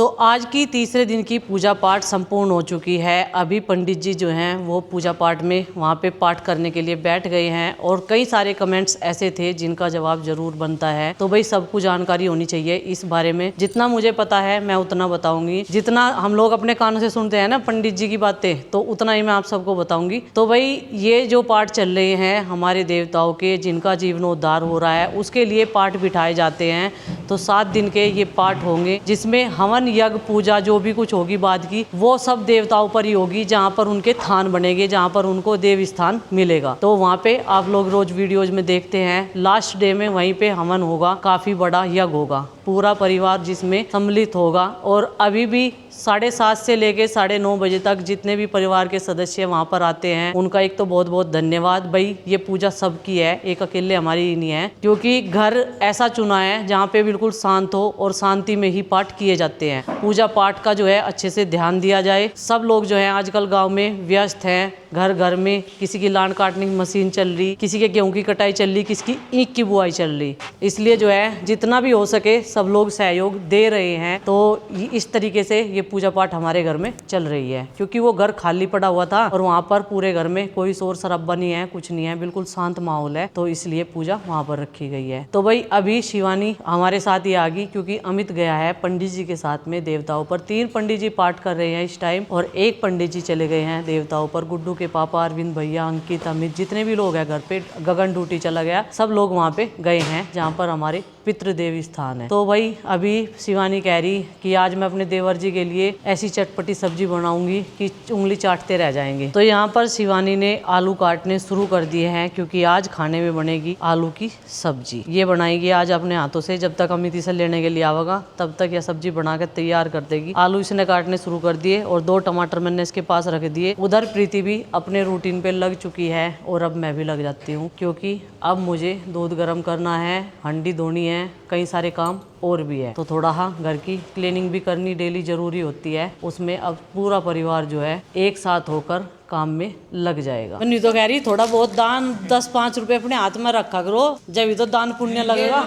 तो आज की तीसरे दिन की पूजा पाठ संपूर्ण हो चुकी है। अभी पंडित जी जो हैं वो पूजा पाठ में वहाँ पे पाठ करने के लिए बैठ गए हैं और कई सारे कमेंट्स ऐसे थे जिनका जवाब जरूर बनता है। तो भाई सबको जानकारी होनी चाहिए इस बारे में। जितना मुझे पता है मैं उतना बताऊंगी, जितना हम लोग अपने कानों से सुनते हैं ना पंडित जी की बातें, तो उतना ही मैं आप सबको बताऊंगी। तो भाई ये जो पाठ चल रहे हैं हमारे देवताओं के, जिनका जीवनोद्धार हो रहा है, उसके लिए पाठ बिठाए जाते हैं। तो 7 दिन के ये पाठ होंगे जिसमें हवन यज्ञ पूजा जो भी कुछ होगी बाद की, वो सब देवताओं पर ही होगी, जहाँ पर उनके थान बनेंगे, जहाँ पर उनको देव स्थान मिलेगा। तो वहाँ पे आप लोग रोज वीडियोज में देखते हैं, लास्ट डे में वहीं पे हवन होगा, काफी बड़ा यज्ञ होगा, पूरा परिवार जिसमें सम्मिलित होगा। और अभी भी 7:30 से लेके 9:30 बजे तक जितने भी परिवार के सदस्य वहाँ पर आते हैं, उनका एक तो बहुत बहुत धन्यवाद। भाई ये पूजा सबकी है, एक अकेले हमारी ही नहीं है, क्योंकि घर ऐसा चुना है जहाँ पे बिल्कुल शांत हो और शांति में ही पाठ किए जाते हैं। पूजा पाठ का जो है अच्छे से ध्यान दिया जाए। सब लोग जो है आजकल गाँव में व्यस्त हैं, घर घर में किसी की लान काटने की मशीन चल रही, किसी के गेहूं की कटाई चल रही, किसी की ईख की बुआई चल रही। इसलिए जो है जितना भी हो सके सब लोग सहयोग दे रहे हैं। तो इस तरीके से ये पूजा पाठ हमारे घर में चल रही है, क्योंकि वो घर खाली पड़ा हुआ था और वहाँ पर पूरे घर में कोई शोर शराबा नहीं है, कुछ नहीं है, बिल्कुल शांत माहौल है। तो इसलिए पूजा वहाँ पर रखी गई है। तो भाई अभी शिवानी हमारे साथ ही आ गई, क्योंकि अमित गया है पंडित जी के साथ में देवताओं पर। 3 पंडित जी पाठ कर रहे हैं इस टाइम और 1 पंडित जी चले गए हैं देवताओं पर। गुड्डू के पापा, अरविंद भैया, अंकित, अमित, जितने भी लोग हैं घर पे, गगन ड्यूटी चला गया, सब लोग वहाँ पे गए हैं जहाँ पर हमारे पितृदेव स्थान है। तो भाई अभी शिवानी कह रही कि आज मैं अपने देवर जी के लिए ऐसी चटपटी सब्जी बनाऊंगी कि उंगली चाटते रह जाएंगे। तो यहाँ पर शिवानी ने आलू काटने शुरू कर दिए हैं, क्योंकि आज खाने में बनेगी आलू की सब्जी। ये बनाएगी आज अपने हाथों से, जब तक अमित इसे लेने के लिए आवेगा तब तक यह सब्जी बना कर तैयार कर देगी। आलू इसने काटने शुरू कर दिए और 2 टमाटर मैंने इसके पास रख दिए। उधर प्रीति भी अपने रूटीन पे लग चुकी है और अब मैं भी लग जाती हूँ, क्योंकि अब मुझे दूध गर्म करना है, हंडी धोनी है, कई सारे काम और भी है। तो थोड़ा घर की क्लीनिंग भी करनी डेली जरूरी होती है। उसमें अब पूरा परिवार जो है एक साथ होकर काम में लग जाएगा। मैं नहीं तो कह रही थोड़ा बहुत दान 10-5 रुपए अपने हाथ में रखा करो, जब तो दान पुण्य लगेगा।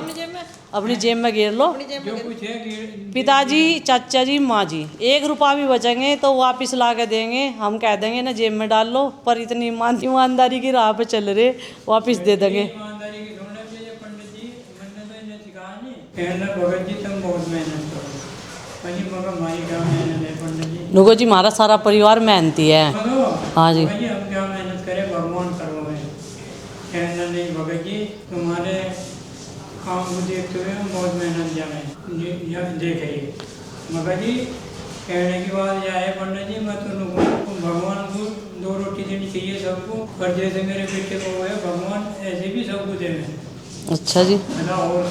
अपनी जेब में घेर लो। पिताजी, चाचा जी, माँ जी 1 रुपया भी बचेंगे तो वापिस ला के देंगे, हम कह देंगे ना जेब में डाल लो, पर इतनी ईमानदारी की राह पे चल रहे, वापिस दे देंगे। नुगो जी हमारा सारा परिवार मेहनती है। हाँ जी मेहनत करे भगवान करवाए। भगत जी तुम्हारे काम को देखते हुए हम बहुत मेहनत जाए देख रही है। मगर जी कहने की बात यह है पंडित जी, मैं तो भगवान को 2 रोटी देनी चाहिए सबको, पर जैसे मेरे बेटे को है भगवान ऐसे भी सबको देने। अच्छा जी, और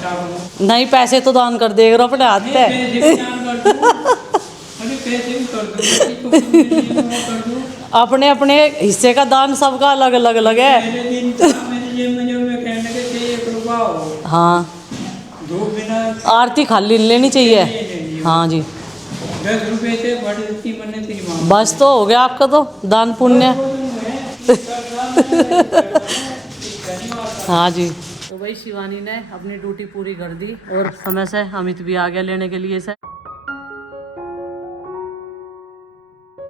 नहीं पैसे तो दान कर देगा अपने हाथ पे। अपने अपने हिस्से का दान सबका अलग अलग अलग है। हाँ आरती खाली लेनी चाहिए। हाँ जी 10 रुपए से बड़ी बस तो हो गया आपका तो दान पुण्य। हाँ जी। तो भाई शिवानी ने अपनी ड्यूटी पूरी कर दी और समय से अमित भी आ गया लेने के लिए से,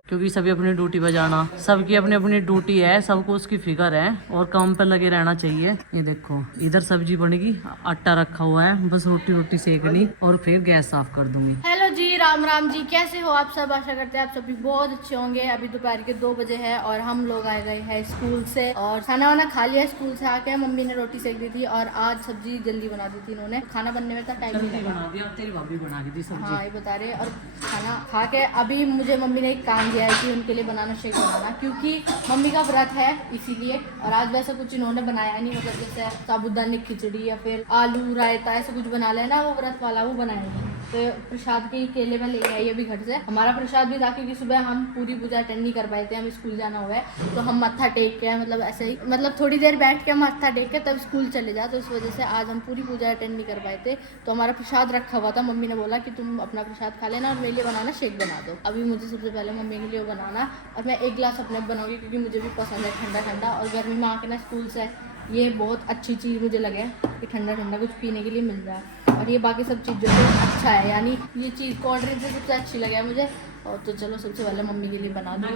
क्योंकि सभी अपनी ड्यूटी पर जाना, सबकी अपनी अपनी ड्यूटी है, सबको उसकी फिक्र है और काम पर लगे रहना चाहिए। ये देखो इधर सब्जी बनेगी, आटा रखा हुआ है, बस रोटी सेकनी और फिर गैस साफ कर दूंगी। हेलो जी, राम राम जी, कैसे हो आप सब? आशा करते हैं आप सभी बहुत अच्छे होंगे। अभी दोपहर के 2 बजे है और हम लोग आए गए हैं स्कूल से और खाना वाना खा लिया। स्कूल से आके मम्मी ने रोटी सेक दी थी और आज सब्जी जल्दी बना दी थी इन्होंने, खाना बनने में टाइम नहीं बना दिया, तेरी भाभी बना के दी सब्जी। हाँ ये बता रहे। और खाना खा के अभी मुझे मम्मी ने एक काम दिया है कि उनके लिए बनाना शेक बनाना, क्योंकि मम्मी का व्रत है इसीलिए। और आज वैसा कुछ इन्होंने बनाया नहीं, मतलब जैसे साबुदाने खिचड़ी या फिर आलू रायता ऐसा कुछ बना लेना, वो व्रत वाला वो बनाएंगे। तो प्रसाद के केले में लेके आई अभी घर से। हमारा प्रसाद भी था, क्योंकि सुबह हम पूरी पूजा अटेंड नहीं कर पाए थे, हमें स्कूल जाना हुआ है, तो हम मत्था टेक के मतलब ऐसे ही मतलब थोड़ी देर बैठ के मत्था टेक के तब स्कूल चले जा, तो इस वजह से आज हम पूरी पूजा अटेंड नहीं कर पाए थे। तो हमारा प्रसाद रखा हुआ था, मम्मी ने बोला कि तुम अपना प्रसाद खा लेना और मेरे लिए बनाना शेक बना दो। अभी मुझे सबसे पहले मम्मी के लिए बनाना और मैं 1 गिलास अपने बनाऊंगी, क्योंकि मुझे भी पसंद है ठंडा ठंडा। और गर्मी में आके ना स्कूल से ये बहुत अच्छी चीज़ मुझे लगे कि ठंडा ठंडा कुछ पीने के लिए मिल जाए। और ये बाकी सब चीज़ों से अच्छा है, यानी ये चीज़ कोल्ड ड्रिंक से सबसे अच्छी लगा है मुझे। और तो चलो सबसे पहले मम्मी के लिए बना दो।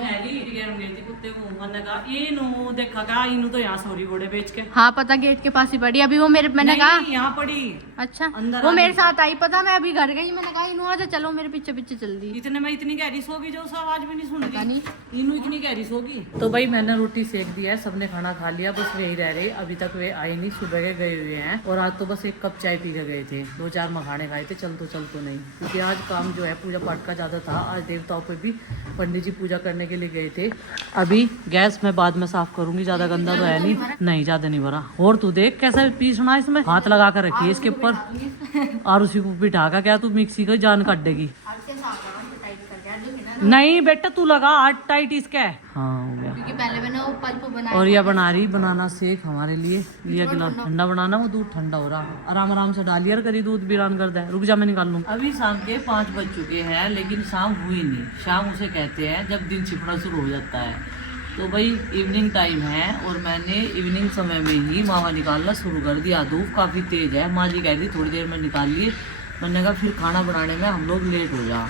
हाँ पता, गेट के पास ही पड़ी अभी वो मेरे, मैंने कहा यहाँ पड़ी। अच्छा वो मेरे साथ आई, पता मैं अभी घर गई, मैंने कहा इनू आजा, चलो मेरे पीछे पीछे चल दी। इतने में इतनी गहरी सोगी जो उसका आवाज भी नहीं सुन पता नहीं इनू इतनी गहरी सोगी। तो भाई मैंने रोटी सेक दी है, सबने खाना खा लिया, बस वे ही रह रहे, अभी तक वे आए नहीं, सुबह के गए हुए हैं। और आज तो बस एक कप चाय पी के गए थे, 2-4 मखाने खाए थे, चल तो नहीं, क्योंकि आज काम जो है पूजा पाठ का ज्यादा था। आज देवताओं पे भी पंडित जी पूजा करने के लिए गए थे। अभी गैस मैं बाद में साफ करूंगी, ज्यादा गंदा तो है नहीं ज्यादा नहीं भरा। और तू देख कैसा पीसना, इसमें हाथ लगा कर रखी है इसके ऊपर, और उसी को बिठा का क्या तू मिक्सी का जान काट देगी। नहीं बेटा तू लगा हाथ टाइट इसका। हाँ हो गया, क्योंकि पहले मैंने वो पल्प बनाया। और यह बनाना सेक हमारे लिए लिया गिलास ठंडा बनाना, वो दूध ठंडा हो रहा, आराम से डालिए और करी दूध वीरान कर दे। रुक जा मैं निकाल लूँ। अभी शाम के 5 बज चुके हैं, लेकिन शाम हुई नहीं। शाम उसे कहते हैं जब दिन छिपना शुरू हो जाता है। तो भाई इवनिंग टाइम है और मैंने इवनिंग समय में ही मावा निकालना शुरू कर दिया। धूप काफ़ी तेज है, माँ जी कह रही थोड़ी देर में निकालिए, मैंने कहा फिर खाना बनाने में हम लोग लेट हो जा।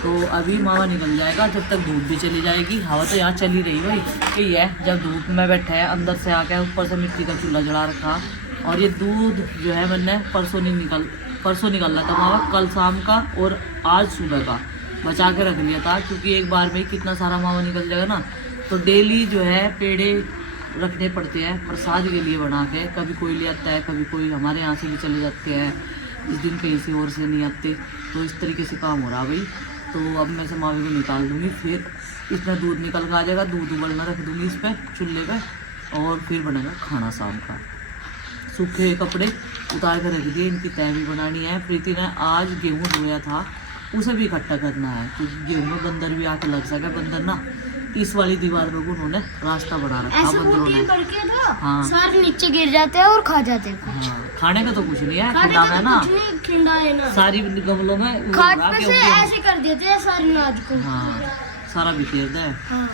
तो अभी मावा निकल जाएगा, जब तक धूप भी चली जाएगी। हवा तो यहाँ चली रही भाई, यही है जब धूप में बैठे हैं, अंदर से आके ऊपर से मिट्टी का चूल्हा जला रखा। और ये दूध जो है मैंने परसों निकाला था मावा, कल शाम का और आज सुबह का बचा के रख लिया था, क्योंकि एक बार में कितना सारा मावा निकल जाएगा ना। तो डेली जो है पेड़े रखने पड़ते हैं प्रसाद के लिए बना के, कभी कोई ले आता है, कभी कोई हमारे यहाँ से भी चले जाते हैं, इस दिन कहीं से और से नहीं आते। तो इस तरीके से काम हो रहा भाई। तो अब मैं से मावे को निकाल दूँगी, फिर इसमें दूध निकल के आ जाएगा, दूध उबलना रख दूँगी इस पर चूल्हे पे, और फिर बनेगा खाना शाम का। सूखे कपड़े उतार कर रख दिए, इनकी तय भी बनानी है। प्रीति ने आज गेहूँ धोया था, उसे भी इकट्ठा करना है, तो गेहूँ में बंदर भी आके लग सके। बंदर ना इस वाली दीवार में उन्होंने रास्ता बना रखा बंदरों ने। हाँ सारे नीचे गिर जाते हैं और खा जाते हैं। हाँ, खाने का तो कुछ नहीं है, खिंडा है ना, खिंडा है ना, सारी गमलों में खाद पे से ऐसे कर देते हैं सारी नाज को। हाँ सारा बिखेर दे। हाँ।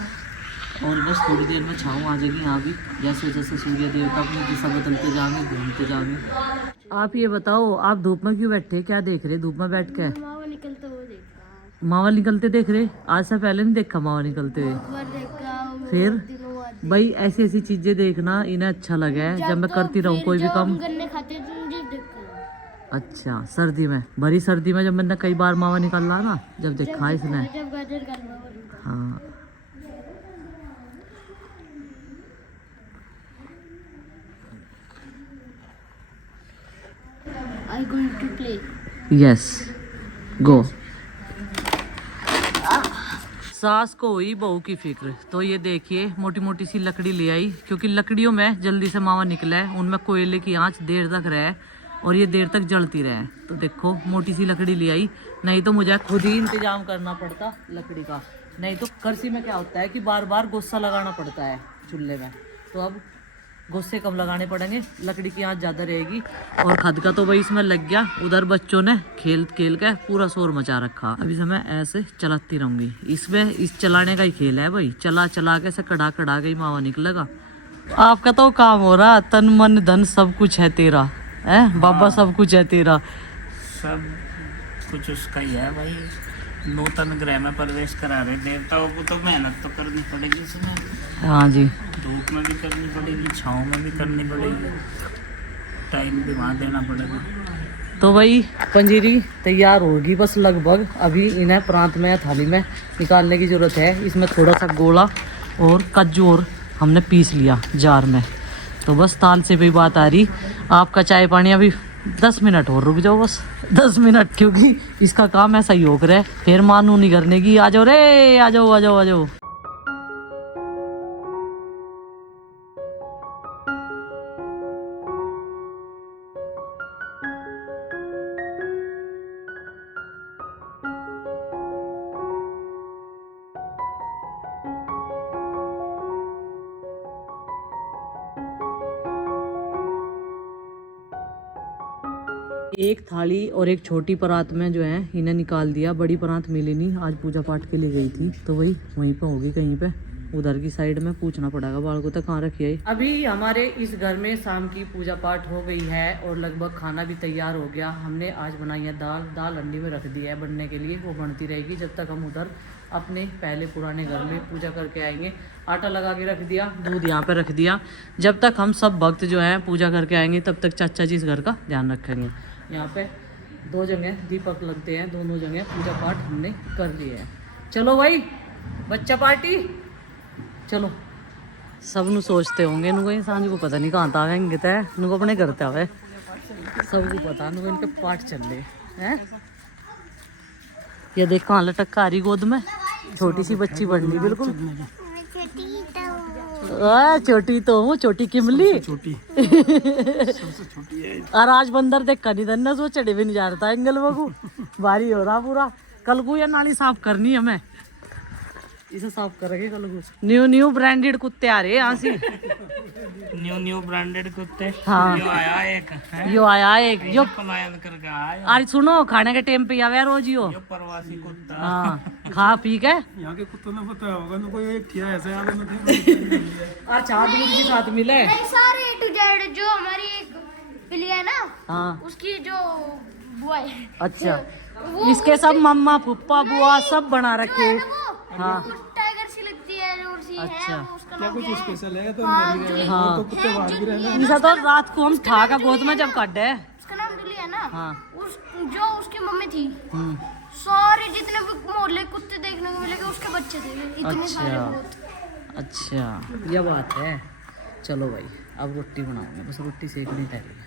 और बस थोड़ी देर में छाँव आ जाएगी यहाँ भी, जैसे जैसे सूर्य देवता अपनी दिशा बदलते जाएंगे, घूमते जाएंगे। आप ये बताओ, आप धूप में क्यों बैठे, क्या देख रहे धूप में बैठ के? मावा निकलते हुए देखा। मावा निकलते देख रहे? आज से पहले नहीं देखा मावा निकलते हुए? फिर भाई ऐसी ऐसी चीजें देखना इन्हें अच्छा लगे है, जब मैं करती रहूँ कोई भी काम। गन्ने खाते तो मुझे देखा। अच्छा सर्दी में, भरी सर्दी में जब मैंने कई बार मावा निकाला ना, जब देखा इसने। जब गाजर का हलवा बनता। हाँ I going to play. Yes go. सास को हुई बहू की फिक्र, तो ये देखिए मोटी मोटी सी लकड़ी ले आई, क्योंकि लकड़ियों में जल्दी से मावा निकला है, उनमें कोयले की आंच देर तक रहे और ये देर तक जलती रहे। तो देखो मोटी सी लकड़ी ले आई, नहीं तो मुझे खुद ही इंतजाम करना पड़ता लकड़ी का। नहीं तो करसी में क्या होता है कि बार बार गोस्सा लगाना पड़ता है चूल्हे में, तो अब गोस्से कम लगाने पड़ेंगे, लकड़ी की आंच ज़्यादा रहेगी। और खद का तो भाई इसमें लग गया, उधर बच्चों ने खेल खेल के पूरा शोर मचा रखा। अभी से मैं ऐसे चलाती रहूँगी, इसमें इस चलाने का ही खेल है भाई, चला चला के ऐसे कड़ा कड़ा के ही मावा निकलेगा। आपका तो काम हो रहा, तन मन धन सब कुछ है तेरा, है बाबा, सब कुछ है तेरा। सब कुछ उसका ही है भाई। नूतन ग्रह में प्रवेश करा रहे देवताओं को, तो मेहनत तो करनी पड़ेगी इसमें। हाँ जी, धूप में भी करनी पड़ेगी, छाँव में भी करनी पड़ेगी, टाइम भी वहाँ देना पड़ेगा। तो भाई पंजीरी तैयार होगी बस लगभग। अभी इन्हें प्रांत में या थाली में निकालने की ज़रूरत है। इसमें थोड़ा सा गोला और काजू और हमने पीस लिया जार में, तो बस ताल से भी बात आ रही। आपका चाय पानी अभी 10 मिनट और रुक जाओ, बस 10 मिनट, क्योंकि इसका काम ऐसा ही हो रहा है, फिर मानू नहीं करने की। आ जाओ रे, आ जाओ आ जाओ आ जाओ। एक थाली और एक छोटी परात में जो है इन्हें निकाल दिया। बड़ी परात मिली नहीं, आज पूजा पाठ के लिए गई थी, तो वही वहीं पे होगी कहीं पे, उधर की साइड में पूछना पड़ेगा बाल को तो कहाँ रखी है। अभी हमारे इस घर में शाम की पूजा पाठ हो गई है और लगभग खाना भी तैयार हो गया। हमने आज बनाई है दाल हंडी में रख दी है बनने के लिए, वो बनती रहेगी जब तक हम उधर अपने पहले पुराने घर में पूजा करके आएंगे। आटा लगा के रख दिया, दूध यहाँ पे रख दिया। जब तक हम सब भक्त जो हैं पूजा करके आएंगे तब तक चाचा जी इस घर का ध्यान रखेंगे। यहाँ पे 2 जगह दीपक लगते हैं, दोनों जगह पूजा पाठ हमने कर लिए है। चलो भाई बच्चा पार्टी चलो। सब नु सोचते होंगे इनको इंसान को पता नहीं कहाँ था आवेंगे तय इनको अपने करते हुए सबको पता इनको इनके पाठ चल रहे हैं। ये देख कहाँ लटक आ रही गोद में, छोटी सी बच्ची बन रही बिल्कुल। छोटी तो हूँ, छोटी किमली छोटी और आज बंदर देख कर नहीं धन्ना सो चढ़े भी नहीं जा रहा एंगल बगू भारी हो रहा पूरा। कल को या नाली साफ करनी है हमें, इसे साफ करेंगे कल को। न्यू ब्रांडेड कुत्ते आ रहे हैं यहाँ से। न्यू ब्रांडेड कुत्ते। हाँ यो आया एक यो पलायन करके आया। आज सुनो खाने के टाइम पे आवे रोज यो प्रवासी कुत्ता। हाँ खा पी के यहाँ के कुत्तों ने पता होगा ना कोई एक ठिया ऐसे आगे में थे। अच्छा दूध के साथ मिले सारे A to Z जो हमारी एक पिली है ना, हाँ उसकी जो बुआ है, अच्छा इसके सब मम्मा फुप्पा बुआ सब बना रखे। हाँ टाइगर सी लगती है और सी अच्छा। है वो, उसका क्या नाम कुछ क्या है? स्पेशल है तो हाँ, मेरी है। हाँ। तो कुत्ते बाहर भी रहना। इनसा तो रात को हम था का गोद में जब काटे। उसका नाम जुली है ना। हाँ। उस जो उसकी मम्मी थी, सारे जितने भी मोहल्ले कुत्ते देखने को मिलेंगे उसके बच्चे थे इतने सारे अच्छा। बहुत। अच्छा ये बात है। चलो भाई अब रोटी बनाऊंगे, बस रोटी सेकनी पहले।